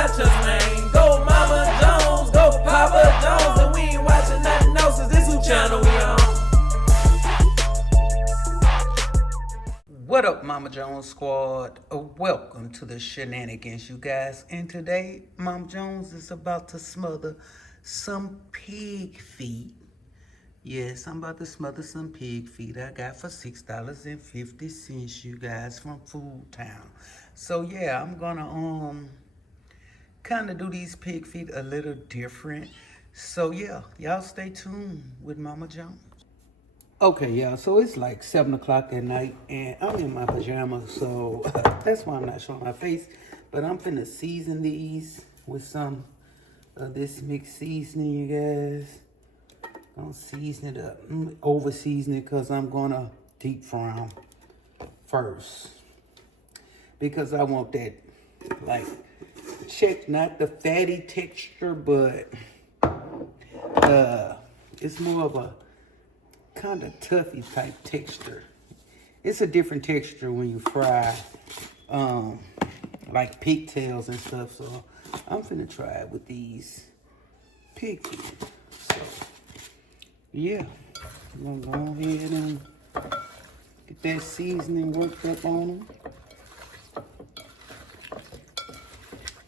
watch us, man. Go Mama Jones, go Papa Jones, and we ain't watching nothing else, 'cause this who channel we on. What up, Mama Jones squad? Welcome to the shenanigans, you guys. And today, Mama Jones is about to smother some pig feet. Yes, I'm about to smother some pig feet I got for $6.50, you guys, from Food Town. So yeah, I'm gonna kind of do these pig feet a little different. So yeah, y'all stay tuned with Mama Jones. Okay, y'all, so it's like 7 o'clock at night, and I'm in my pajamas, so that's why I'm not showing my face. But I'm finna season these with some of this mixed seasoning, you guys. Don't season it up, over season it, because I'm gonna deep fry them first. Because I want that, like, not the fatty texture, but it's more of a kind of toughy type texture. It's a different texture when you fry like pigtails and stuff. So I'm finna try it with these pig feet. So yeah, I'm gonna go ahead and get that seasoning worked up on them.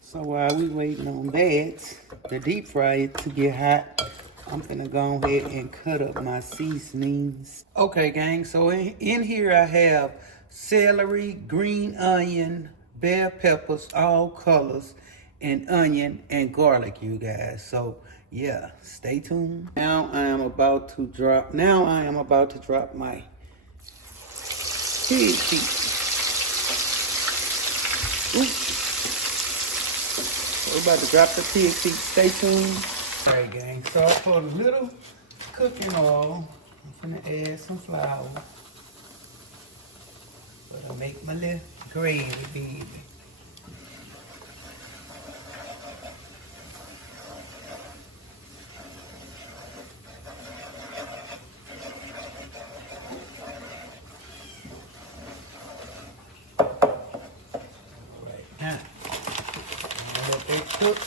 So while we waiting on that, the deep fry it to get hot, I'm gonna go ahead and cut up my seasonings. Okay, gang, so in here I have celery, green onion, bell peppers, all colors, and onion and garlic, you guys. So yeah, stay tuned. Now I am about to drop my pig feet. Oops. We're about to drop the pig feet. Stay tuned. All right, gang. So I put a little cooking oil. I'm gonna add some flour. But I make my little gravy, baby. Right now, I'm gonna let that cook,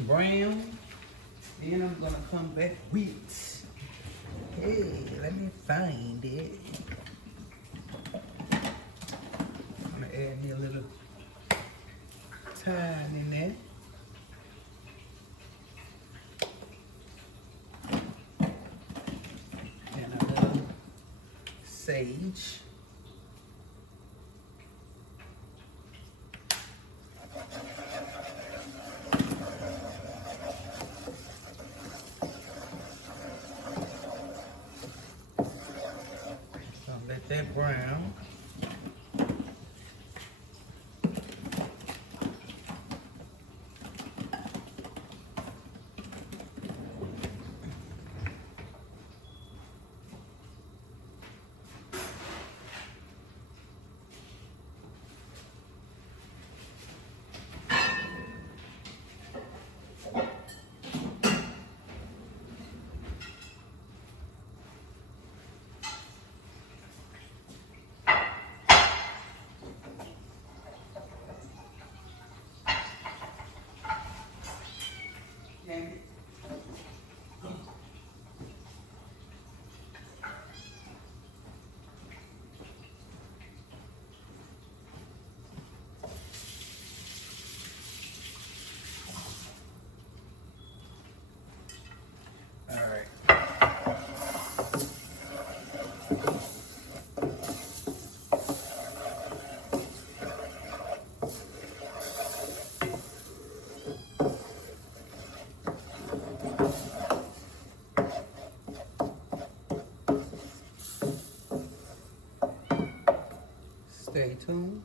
brown. Then I'm gonna come back with, hey, let me find it. I'm gonna add me a little thyme in there. And a little sage. Let that brown. All right. Stay tuned.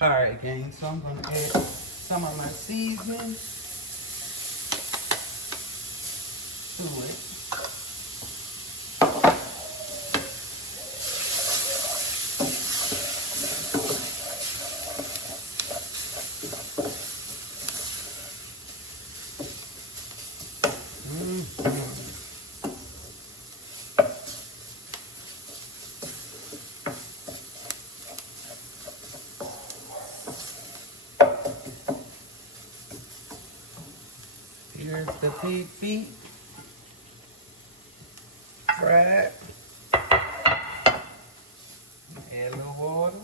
All right, gang. So I'm gonna add some of my seasoning to it. Here's the pig feet. Fried. Add a little water.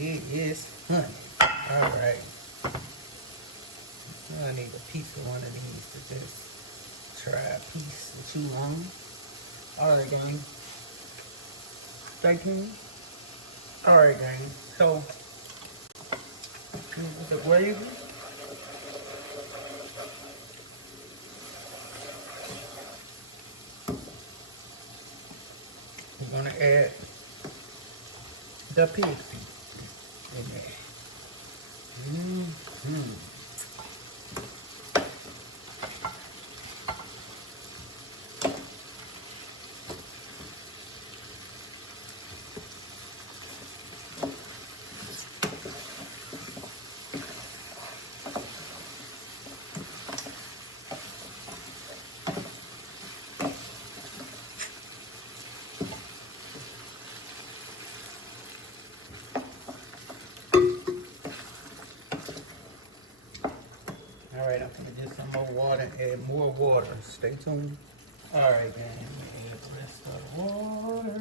It is honey. All right. I need a piece of one of these to just try a piece to chew on. All right, gang. Stay tuned. All right, gang. So, this is the gravy. We're gonna add the pig feet in there. All right, I'm gonna get some more water, add more water. Stay tuned. All right, then, add the rest of the water.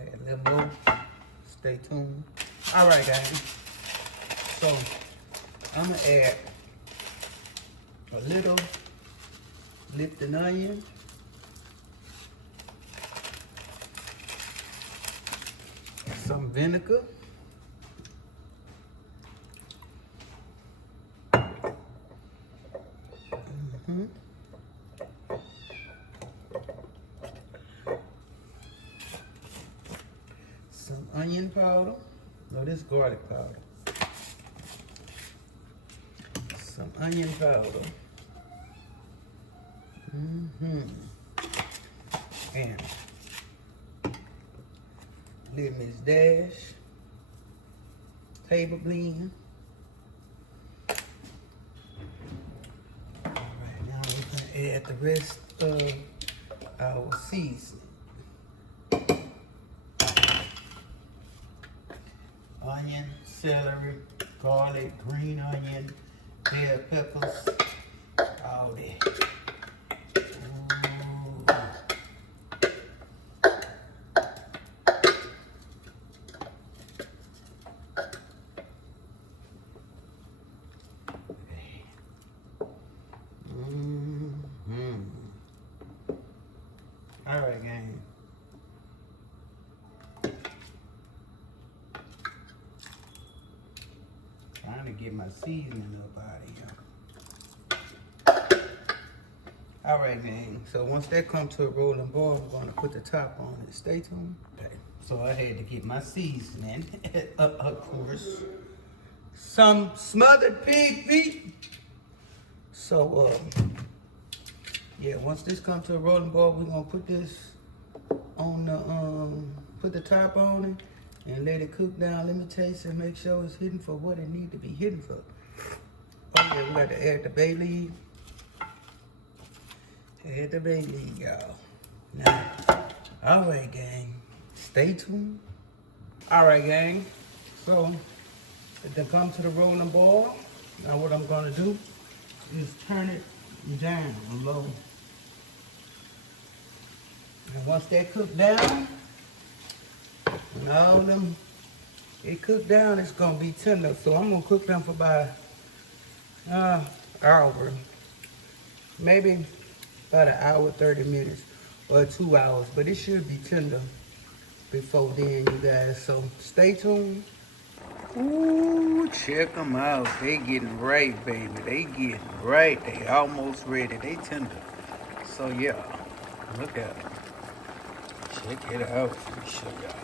Add a little more. Stay tuned. All right, guys. So I'm gonna add a little Lipton onion, some vinegar, some onion powder, no, this is garlic powder, some onion powder, and lemon dash, table blend. All right, now we're gonna add the rest of our seasoning. Onion, celery, garlic, green onion, bell peppers, all that. All right, gang. Trying to get my seasoning up out of here. All right, gang. So once that comes to a rolling ball, we're going to put the top on it. Stay tuned. Okay. So I had to get my seasoning up, of course. Some smothered pig feet. So, yeah, once this comes to a rolling ball, we're going to put this on the, put the top on it and let it cook down. Let me taste and make sure it's hidden for what it needs to be hidden for. Oh yeah, we got to add the bay leaf. Add the bay leaf, y'all. Now, all right, gang. Stay tuned. All right, gang. So, to come to the rolling ball, now what I'm going to do is turn it down low. And once that cook down, and all them, it cook down, it's gonna be tender. So I'm gonna cook them for about hour, maybe about an hour, 30 minutes, or 2 hours. But it should be tender before then, you guys. So stay tuned. Ooh, check them out. They getting right, baby. They getting right. They almost ready. They tender. So yeah, look at them. Check it out. Let me show y'all.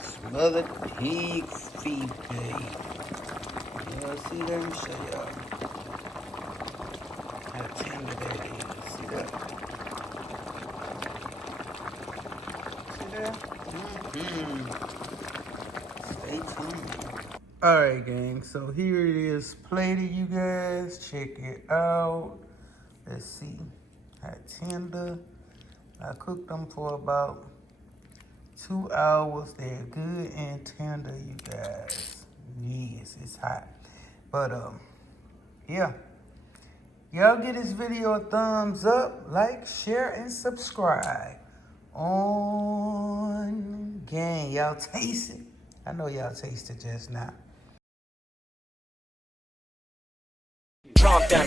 Smothered pig feet, baby. Y'all see that? Let me show y'all how tender that is. See that? See that? Stay tuned. Alright, gang, so here it is plated, you guys. Check it out. Let's see how tender. I cooked them for about 2 hours. They're good and tender, you guys. Yes, it's hot. But yeah. Y'all give this video a thumbs up, like, share, and subscribe. On gang, y'all taste it. I know y'all tasted just now. Drop that.